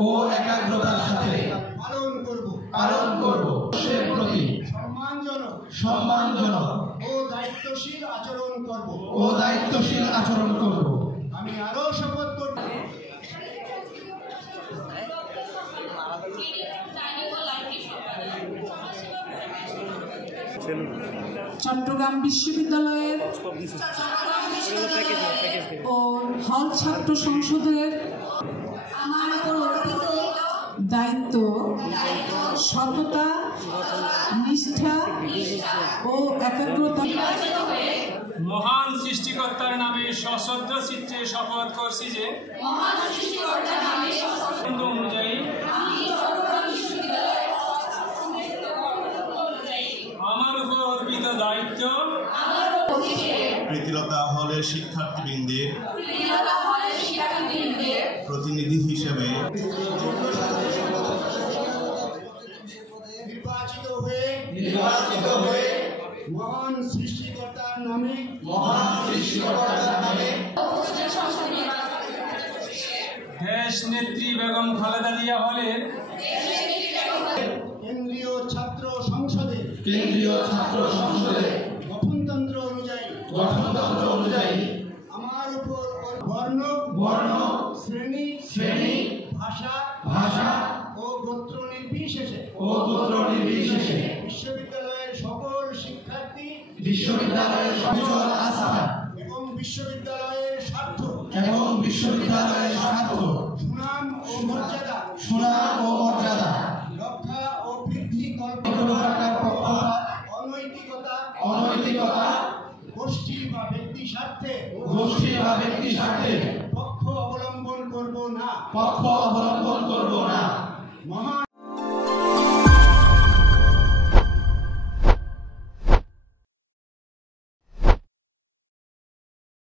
ও একাগ্রতার সাথে পালন করব দেশের প্রতি সম্মানজনক ও দায়িত্বশীল আচরণ করব। আমি আরো শপথ করব। চট্টগ্রাম বিশ্ববিদ্যালয়ের ও হল ছাত্র সংসদের আমার উপর অর্পিত দায়িত্ব সততা, নিষ্ঠা ও একাগ্রতা মহান সৃষ্টিকর্তার নামে সশ্রদ্ধ চিত্তে শপথ করছি যে অনুযায়ী আমার উপর অর্পিত দায়িত্ব প্রীতিলতা হলের শিক্ষার্থীবৃন্দের প্রতিনিধি হিসেবে নির্বাচিত হয়ে মহান সৃষ্টিকর্তার নামে দেশ নেত্রী বেগম খালেদা জিয়া হলের কেন্দ্রীয় ছাত্র সংসদে গঠনতন্ত্র অনুযায়ী আমার উপর বর্ণ শ্রেণী ভাষা ও গোত্র নির্বিশেষে বিশ্ববিদ্যালয়ের সকল শিক্ষার্থী আস্থা এবং বিশ্ববিদ্যালয়ের স্বার্থ সুনাম ও মর্যাদা রক্ষা ও বৃদ্ধি অনৈতিকতা গোষ্ঠী বা ব্যক্তি স্বার্থে পক্ষ অবলম্বন করব না। মহান